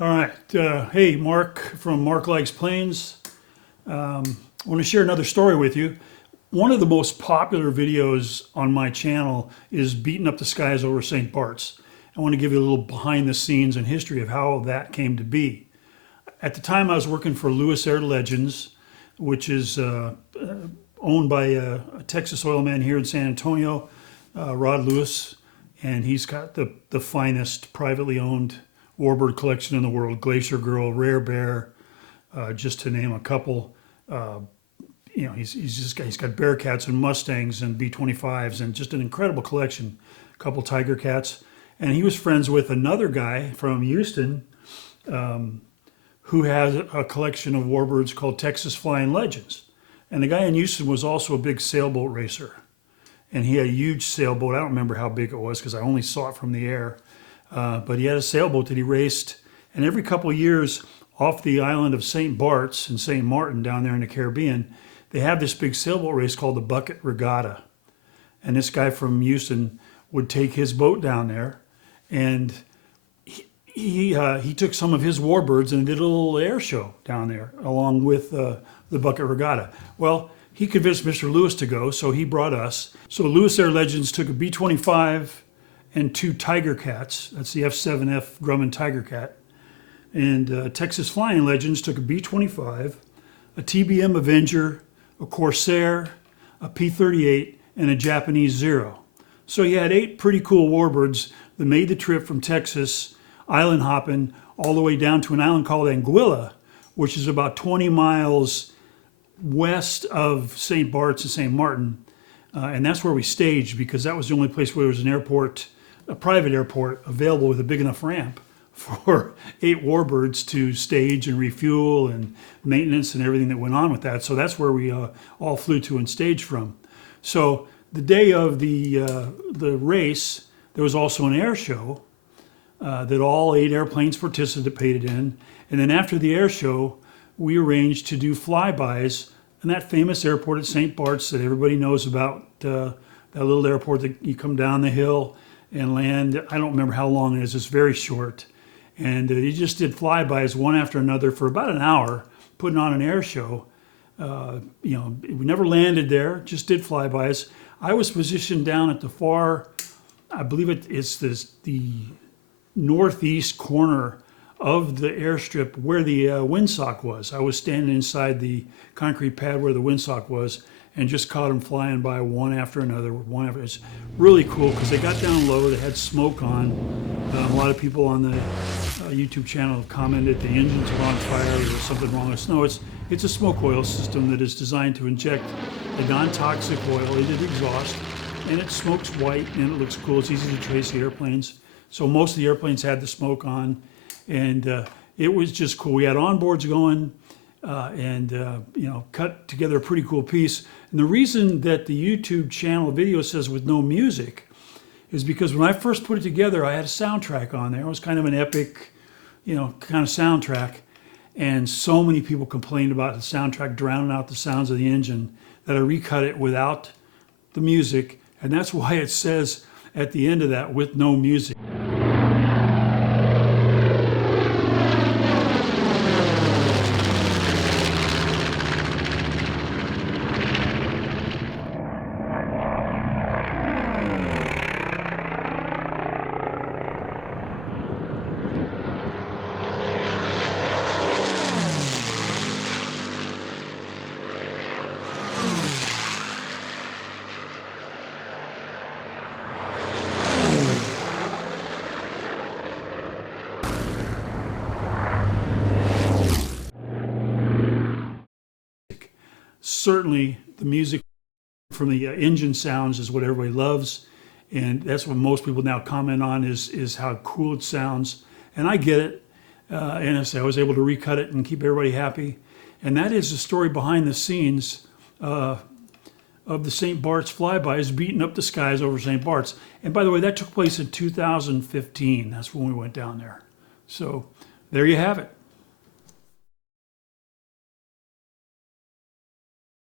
All right. Hey, Mark from Mark Likes Planes. I want to share another story with you. One of the most popular videos on my channel is Beating Up the Skies Over St. Barts. I want to give you a little behind the scenes and history of how that came to be. At the time, I was working for Lewis Air Legends, which is owned by a Texas oil man here in San Antonio, Rod Lewis, and he's got the finest privately owned warbird collection in the world: Glacier Girl, Rare Bear, just to name a couple. He's got Bearcats and Mustangs and B-25s and just an incredible collection. A couple Tiger Cats, and he was friends with another guy from Houston who has a collection of warbirds called Texas Flying Legends. And the guy in Houston was also a big sailboat racer, and he had a huge sailboat. I don't remember how big it was because I only saw it from the air. But he had a sailboat that he raced, and every couple of years off the island of St. Barts and St. Martin down there in the Caribbean, they have this big sailboat race called the Bucket Regatta. And this guy from Houston would take his boat down there, and he took some of his warbirds and did a little air show down there along with the Bucket Regatta. Well, he convinced Mr. Lewis to go, so he brought us. So Lewis Air Legends took a B-25 and two Tiger Cats. That's the F7F Grumman Tiger Cat. And Texas Flying Legends took a B-25, a TBM Avenger, a Corsair, a P-38, and a Japanese Zero. So he had 8 pretty cool warbirds that made the trip from Texas, island hopping, all the way down to an island called Anguilla, which is about 20 miles west of St. Barts and St. Martin. And that's where we staged, because that was the only place where there was an airport, a private airport, available with a big enough ramp for 8 warbirds to stage and refuel and maintenance and everything that went on with that. So that's where we all flew to and staged from. So the day of the race, there was also an air show that all 8 airplanes participated in. And then after the air show, we arranged to do flybys in that famous airport at St. Barts that everybody knows about, that little airport that you come down the hill and land. I don't remember how long it is. It's very short. And you just did flybys one after another for about an hour, putting on an air show. We never landed there, just did flybys. I was positioned down at the far, I believe it's the northeast corner of the airstrip where the windsock was. I was standing inside the concrete pad where the windsock was, and just caught them flying by one after another, one after. It's really cool because they got down low, they had smoke on. A lot of people on the YouTube channel have commented the engines were on fire, there was something wrong with snow. It's a smoke oil system that is designed to inject a non-toxic oil into the exhaust, and it smokes white and it looks cool. It's easy to trace the airplanes. So most of the airplanes had the smoke on, and it was just cool. We had onboards going, cut together a pretty cool piece. And the reason that the YouTube channel video says with no music is because when I first put it together, I had a soundtrack on there. It was kind of an epic, kind of soundtrack. And so many people complained about the soundtrack drowning out the sounds of the engine that I recut it without the music. And that's why it says at the end of that, with no music. Certainly the music from the engine sounds is what everybody loves, and that's what most people now comment on is how cool it sounds. And I get it, and I was able to recut it and keep everybody happy. And that is the story behind the scenes of the St. Barts flybys, Beating Up the Skies Over St. Barts. And by the way, that took place in 2015. That's when we went down there. So there you have it.